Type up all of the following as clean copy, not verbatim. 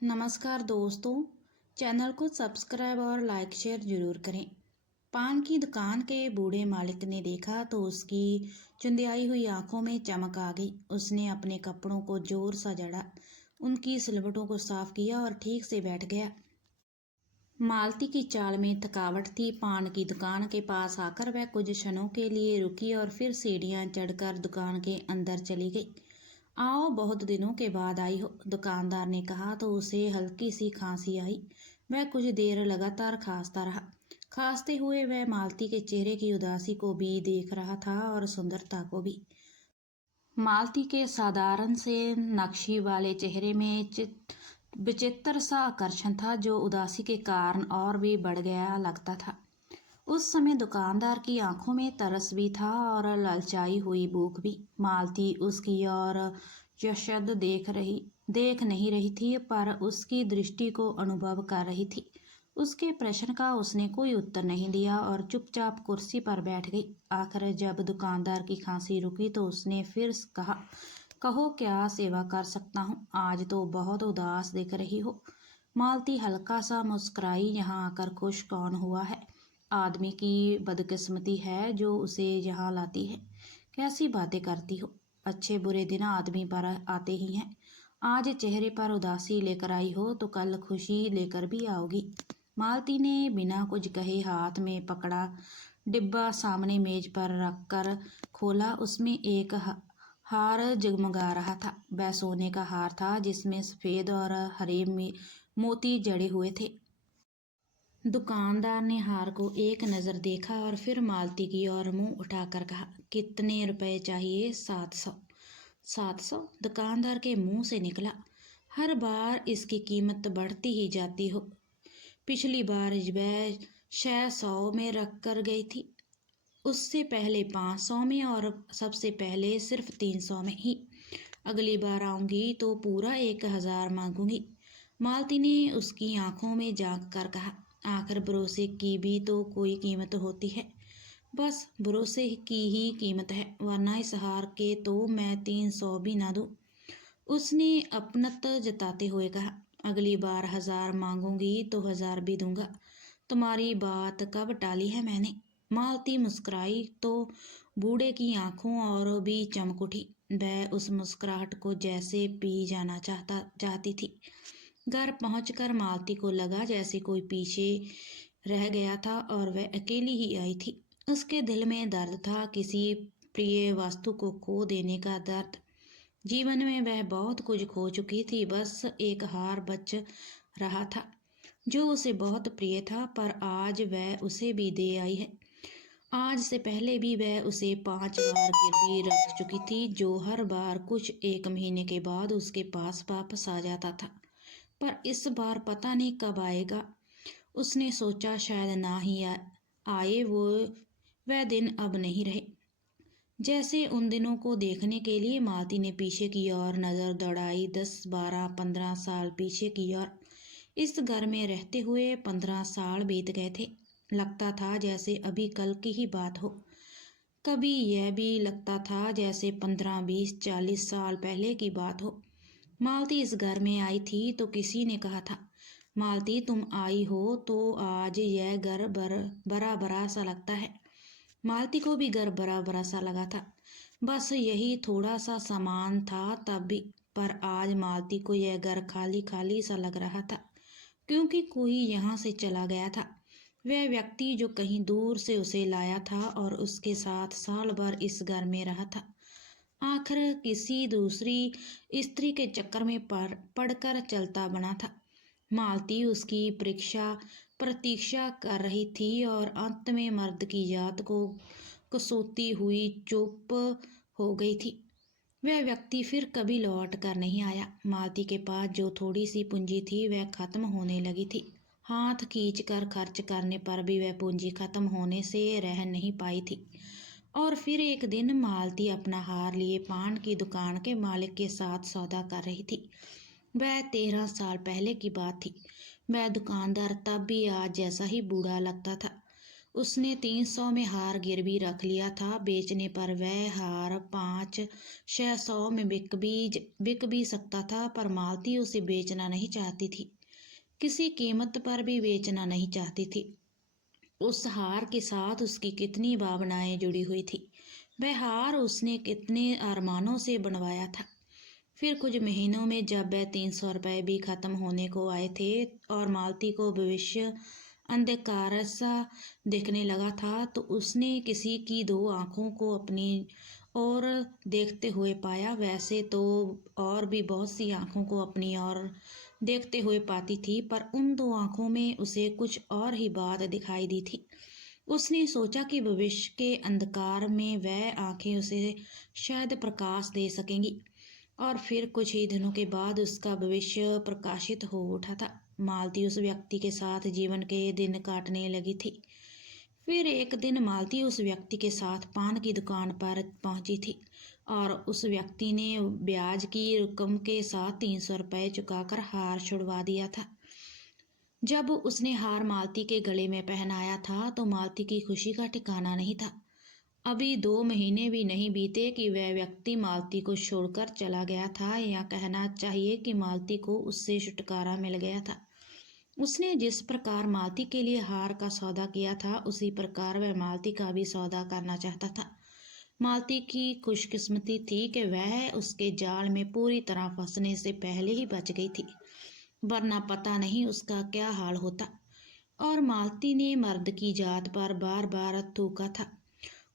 नमस्कार दोस्तों, चैनल को सब्सक्राइब और लाइक शेयर जरूर करें। पान की दुकान के बूढ़े मालिक ने देखा तो उसकी चुंधियाई हुई आंखों में चमक आ गई। उसने अपने कपड़ों को जोर सा जड़ा, उनकी सिलवटों को साफ किया और ठीक से बैठ गया। मालती की चाल में थकावट थी। पान की दुकान के पास आकर वह कुछ क्षणों के लिए रुकी और फिर सीढ़ियां चढ़कर दुकान के अंदर चली गई। आओ, बहुत दिनों के बाद आई हो, दुकानदार ने कहा तो उसे हल्की सी खांसी आई। वह कुछ देर लगातार खांसता रहा। खांसते हुए वह मालती के चेहरे की उदासी को भी देख रहा था और सुंदरता को भी। मालती के साधारण से नक्शी वाले चेहरे में विचित्र सा आकर्षण था, जो उदासी के कारण और भी बढ़ गया लगता था। उस समय दुकानदार की आंखों में तरस भी था और ललचाई हुई भूख भी। मालती उसकी ओर यशद देख नहीं रही थी, पर उसकी दृष्टि को अनुभव कर रही थी। उसके प्रश्न का उसने कोई उत्तर नहीं दिया और चुपचाप कुर्सी पर बैठ गई। आखिर जब दुकानदार की खांसी रुकी तो उसने फिर कहा, कहो, क्या सेवा कर सकता हूँ? आज तो बहुत उदास दिख रही हो। मालती हल्का सा मुस्कुराई। यहाँ आकर खुश कौन हुआ है? आदमी की बदकिस्मती है जो उसे यहाँ लाती है। कैसी बातें करती हो? अच्छे बुरे दिन आदमी पर आते ही हैं। आज चेहरे पर उदासी लेकर आई हो तो कल खुशी लेकर भी आओगी। मालती ने बिना कुछ कहे हाथ में पकड़ा डिब्बा सामने मेज पर रखकर खोला। उसमें एक हार जगमगा रहा था। वह सोने का हार था जिसमें सफ़ेद और हरे मोती जड़े हुए थे। दुकानदार ने हार को एक नज़र देखा और फिर मालती की ओर मुंह उठाकर कहा, कितने रुपए चाहिए? 700। 700? दुकानदार के मुंह से निकला। हर बार इसकी कीमत बढ़ती ही जाती हो। पिछली बार वह 600 में रख कर गई थी, उससे पहले 500 में और सबसे पहले सिर्फ 300 में ही। अगली बार आऊंगी तो पूरा 1000 मांगूंगी। मालती ने उसकी आंखों में झांक कर कहा, आखिर भरोसे की भी तो कोई कीमत होती है। बस भरोसे की ही कीमत है, वरना इस हार के तो मैं 300 भी ना दूं। उसने अपनत जताते हुए कहा, अगली बार 1000 मांगूंगी तो 1000 भी दूंगा। तुम्हारी बात कब टाली है मैंने? मालती मुस्कुराई तो बूढ़े की आंखों और भी चमक उठी। वह उस मुस्कुराहट को जैसे पी जाना चाहती थी। घर पहुंचकर मालती को लगा जैसे कोई पीछे रह गया था और वह अकेली ही आई थी। उसके दिल में दर्द था, किसी प्रिय वस्तु को खो देने का दर्द। जीवन में वह बहुत कुछ खो चुकी थी, बस एक हार बच रहा था जो उसे बहुत प्रिय था, पर आज वह उसे भी दे आई है। आज से पहले भी वह उसे 5 बार गिरवी रख चुकी थी, जो हर बार कुछ 1 महीने के बाद उसके पास वापस आ जाता था। पर इस बार पता नहीं कब आएगा। उसने सोचा शायद ना ही आए। वह दिन अब नहीं रहे। जैसे उन दिनों को देखने के लिए मालती ने पीछे की ओर नज़र दौड़ाई। 10, 12, 15 साल पीछे की ओर। इस घर में रहते हुए 15 साल बीत गए थे। लगता था जैसे अभी कल की ही बात हो। कभी यह भी लगता था जैसे 15, 20, 40 साल पहले की बात हो। मालती इस घर में आई थी तो किसी ने कहा था, मालती तुम आई हो तो आज यह घर बड़ा बड़ा सा लगता है। मालती को भी घर बड़ा बड़ा सा लगा था। बस यही थोड़ा सा सामान था तब भी, पर आज मालती को यह घर खाली खाली सा लग रहा था, क्योंकि कोई यहाँ से चला गया था। वह व्यक्ति जो कहीं दूर से उसे लाया था और उसके साथ साल भर इस घर में रहा था, आखिर किसी दूसरी स्त्री के चक्कर में पड़कर चलता बना था। मालती उसकी प्रतीक्षा कर रही थी और अंत में मर्द की याद को कसोती हुई चुप हो गई थी। वह व्यक्ति फिर कभी लौट कर नहीं आया। मालती के पास जो थोड़ी सी पूंजी थी वह खत्म होने लगी थी। हाथ खींच कर खर्च करने पर भी वह पूंजी खत्म होने से रह नहीं पाई थी। और फिर एक दिन मालती अपना हार लिए पान की दुकान के मालिक के साथ सौदा कर रही थी। वह 13 साल पहले की बात थी। वह दुकानदार तब भी आज जैसा ही बूढ़ा लगता था। उसने 300 में हार गिरवी रख लिया था। बेचने पर वह हार 500-600 में बिक भी सकता था, पर मालती उसे बेचना नहीं चाहती थी। किसी कीमत पर भी बेचना नहीं चाहती थी। उस हार के साथ उसकी कितनी भावनाएं जुड़ी हुई थी। वह हार उसने कितने अरमानों से बनवाया था। फिर कुछ महीनों में जब वह 300 रुपये भी खत्म होने को आए थे और मालती को भविष्य अंधकार सा दिखने लगा था, तो उसने किसी की 2 आंखों को अपनी ओर देखते हुए पाया। वैसे तो और भी बहुत सी आंखों को अपनी ओर देखते हुए पाती थी, पर उन 2 आंखों में उसे कुछ और ही बात दिखाई दी थी। उसने सोचा कि भविष्य के अंधकार में वह आंखें उसे शायद प्रकाश दे सकेंगी। और फिर कुछ ही दिनों के बाद उसका भविष्य प्रकाशित हो उठा था। मालती उस व्यक्ति के साथ जीवन के दिन काटने लगी थी। फिर एक दिन मालती उस व्यक्ति के साथ पान की दुकान पर पहुंची थी और उस व्यक्ति ने ब्याज की रकम के साथ 300 रुपये चुकाकर हार छुड़वा दिया था। जब उसने हार मालती के गले में पहनाया था तो मालती की खुशी का ठिकाना नहीं था। अभी 2 महीने भी नहीं बीते कि वह व्यक्ति मालती को छोड़कर चला गया था, या कहना चाहिए कि मालती को उससे छुटकारा मिल गया था। उसने जिस प्रकार मालती के लिए हार का सौदा किया था, उसी प्रकार वह मालती का भी सौदा करना चाहता था। मालती की खुशकिस्मती थी कि वह उसके जाल में पूरी तरह फंसने से पहले ही बच गई थी, वरना पता नहीं उसका क्या हाल होता। और मालती ने मर्द की जात पर बार बार थूका था।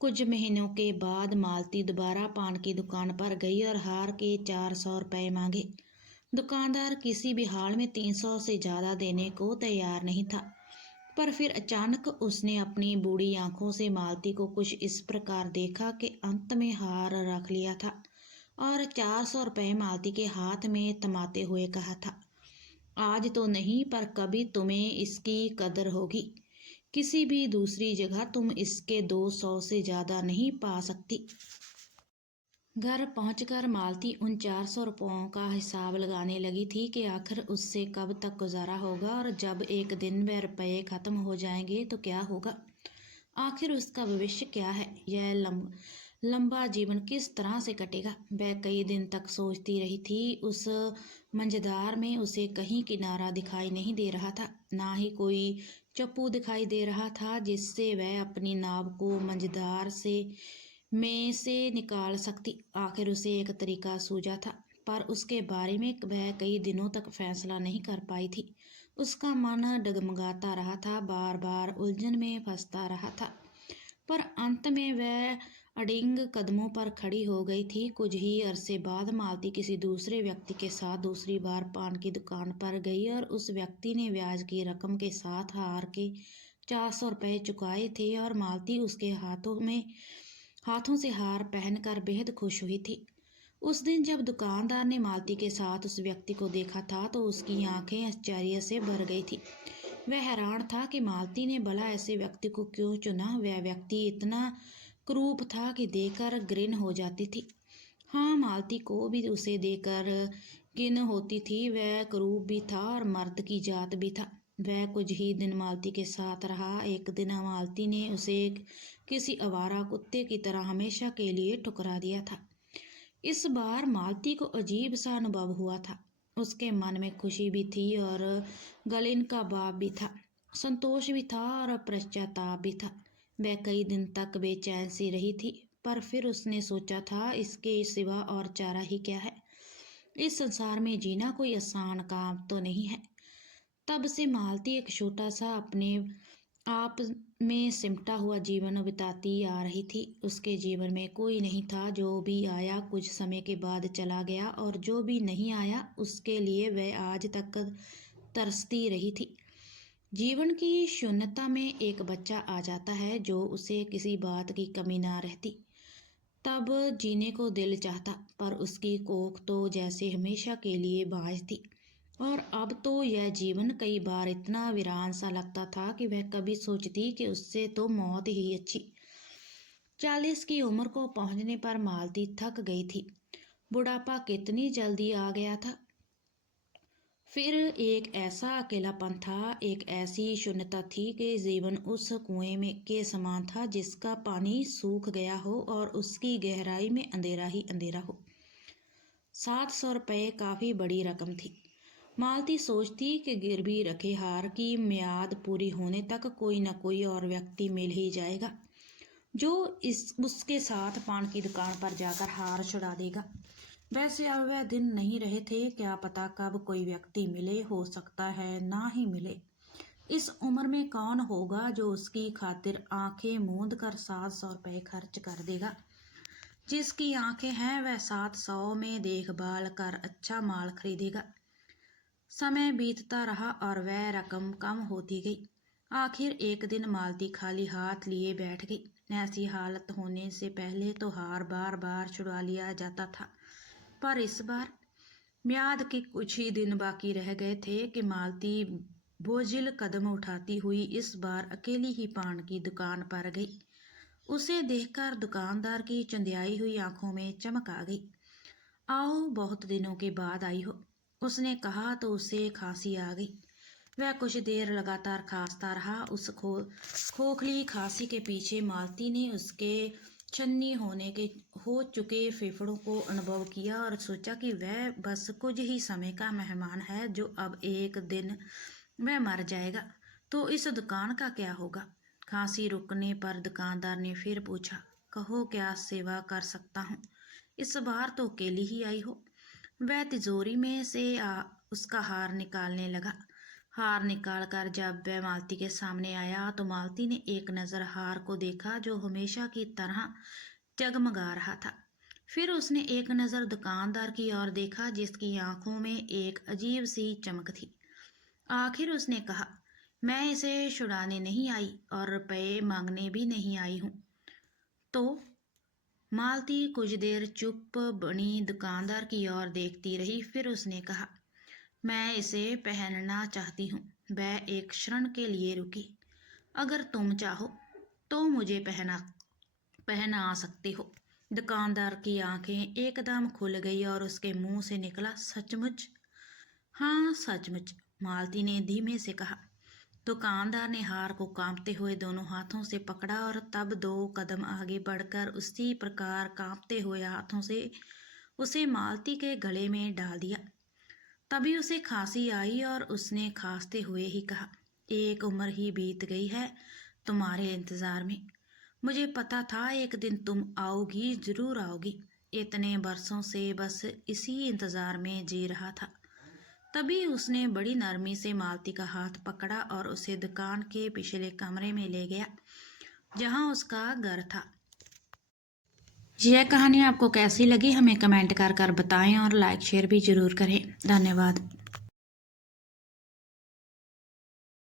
कुछ महीनों के बाद मालती दोबारा पान की दुकान पर गई और हार के 400 रुपये मांगे। दुकानदार किसी भी हाल में 300 से ज़्यादा देने को तैयार नहीं था। पर फिर अचानक उसने अपनी बूढ़ी आंखों से मालती को कुछ इस प्रकार देखा कि अंत में हार रख लिया था और 400 रुपये मालती के हाथ में थमाते हुए कहा था, आज तो नहीं, पर कभी तुम्हें इसकी कदर होगी। किसी भी दूसरी जगह तुम इसके 200 से ज़्यादा नहीं पा सकती। घर पहुंचकर मालती उन 400 रुपयों का हिसाब लगाने लगी थी कि आखिर उससे कब तक गुजारा होगा, और जब एक दिन वह रुपये ख़त्म हो जाएंगे तो क्या होगा। आखिर उसका भविष्य क्या है। यह लंबा जीवन किस तरह से कटेगा। वह कई दिन तक सोचती रही थी। उस मंझधार में उसे कहीं किनारा दिखाई नहीं दे रहा था, ना ही कोई चप्पू दिखाई दे रहा था जिससे वह अपनी नाव को मंझधार में से निकाल सकती। आखिर उसे एक तरीका सूझा था, पर उसके बारे में वह कई दिनों तक फैसला नहीं कर पाई थी। उसका मन डगमगाता रहा था, बार बार उलझन में फंसता रहा था। पर अंत में वह अडिंग कदमों पर खड़ी हो गई थी। कुछ ही अरसे बाद मालती किसी दूसरे व्यक्ति के साथ दूसरी बार पान की दुकान पर गई और उस व्यक्ति ने ब्याज की रकम के साथ हार के 400 रुपये चुकाए थे और मालती उसके हाथों से हार पहनकर बेहद खुश हुई थी। उस दिन जब दुकानदार ने मालती के साथ उस व्यक्ति को देखा था तो उसकी आंखें आश्चर्य से भर गई थी। वह हैरान था कि मालती ने भला ऐसे व्यक्ति को क्यों चुना। वह व्यक्ति इतना क्रूप था कि देखकर घृण हो जाती थी। हाँ, मालती को भी उसे देखकर घिन होती थी। वह क्रूप भी था और मर्द की जात भी था। वह कुछ ही दिन मालती के साथ रहा। एक दिन मालती ने उसे किसी आवारा कुत्ते की तरह हमेशा के लिए ठुकरा दिया था। इस बार मालती को अजीब सा अनुभव हुआ था। उसके मन में खुशी भी थी और गलिन का भाव भी था, संतोष भी था और पश्चाताप भी था। वह कई दिन तक बेचैन सी रही थी, पर फिर उसने सोचा था, इसके सिवा और चारा ही क्या है। इस संसार में जीना कोई आसान काम तो नहीं है। तब से मालती एक छोटा सा अपने आप में सिमटा हुआ जीवन बिताती आ रही थी। उसके जीवन में कोई नहीं था। जो भी आया कुछ समय के बाद चला गया, और जो भी नहीं आया उसके लिए वह आज तक तरसती रही थी। जीवन की शून्यता में एक बच्चा आ जाता है जो उसे किसी बात की कमी ना रहती। तब जीने को दिल चाहता, पर उसकी कोख तो जैसे हमेशा के लिए बाँझ थी। और अब तो यह जीवन कई बार इतना वीरान सा लगता था कि वह कभी सोचती कि उससे तो मौत ही अच्छी। 40 की उम्र को पहुंचने पर मालती थक गई थी। बुढ़ापा कितनी जल्दी आ गया था। फिर एक ऐसा अकेलापन था, एक ऐसी शून्यता थी कि जीवन उस कुएं में के समान था जिसका पानी सूख गया हो और उसकी गहराई में अंधेरा ही अंधेरा हो। 700 रुपये काफ़ी बड़ी रकम थी। मालती सोचती कि गिरवी रखे हार की मियाद पूरी होने तक कोई न कोई और व्यक्ति मिल ही जाएगा जो उसके साथ पान की दुकान पर जाकर हार छुड़ा देगा। वैसे अब वह दिन नहीं रहे थे, क्या पता कब कोई व्यक्ति मिले, हो सकता है ना ही मिले। इस उम्र में कौन होगा जो उसकी खातिर आंखें मूंद कर 700 रुपये खर्च कर देगा। जिसकी आंखें हैं वह 700 में देखभाल कर अच्छा माल खरीदेगा। समय बीतता रहा और वह रकम कम होती गई। आखिर एक दिन मालती खाली हाथ लिए बैठ गई। ऐसी हालत होने से पहले तो हार बार बार छुड़ा लिया जाता था, पर इस बार म्याद के कुछ ही दिन बाकी रह गए थे कि मालती बोझिल कदम उठाती हुई इस बार अकेली ही पान की दुकान पर गई। उसे देखकर दुकानदार की चंदियाई हुई आंखों में चमक आ गई। आओ, बहुत दिनों के बाद आई हो, उसने कहा तो उसे खांसी आ गई। वह कुछ देर लगातार खांसता रहा। उस खोखली खांसी के पीछे मालती ने उसके छन्नी हो चुके फेफड़ों को अनुभव किया और सोचा कि वह बस कुछ ही समय का मेहमान है, जो अब एक दिन वह मर जाएगा तो इस दुकान का क्या होगा। खांसी रुकने पर दुकानदार ने फिर पूछा, कहो क्या सेवा कर सकता हूँ। इस बार तो अकेली ही आई हो। वह तिजोरी में से उसका हार निकालने लगा। हार निकालकर जब वह मालती के सामने आया तो मालती ने एक नज़र हार को देखा जो हमेशा की तरह जगमगा रहा था। फिर उसने एक नज़र दुकानदार की ओर देखा जिसकी आंखों में एक अजीब सी चमक थी। आखिर उसने कहा, मैं इसे छुड़ाने नहीं आई और रुपए मांगने भी नहीं आई हूँ। तो मालती कुछ देर चुप बनी दुकानदार की ओर देखती रही। फिर उसने कहा, मैं इसे पहनना चाहती हूँ। वह एक क्षण के लिए रुकी। अगर तुम चाहो तो मुझे पहना सकते हो। दुकानदार की आंखें एकदम खुल गई और उसके मुंह से निकला, सचमुच? हाँ सचमुच, मालती ने धीमे से कहा। दुकानदार ने हार को कांपते हुए दोनों हाथों से पकड़ा और तब 2 कदम आगे बढ़कर उसी प्रकार कांपते हुए हाथों से उसे मालती के गले में डाल दिया। तभी उसे खांसी आई और उसने खांसते हुए ही कहा, एक उम्र ही बीत गई है तुम्हारे इंतजार में। मुझे पता था एक दिन तुम आओगी, जरूर आओगी। इतने बरसों से बस इसी इंतजार में जी रहा था। तभी उसने बड़ी नरमी से मालती का हाथ पकड़ा और उसे दुकान के पिछले कमरे में ले गया जहां उसका घर था। यह कहानी आपको कैसी लगी हमें कमेंट कर बताएं और लाइक शेयर भी जरूर करें। धन्यवाद।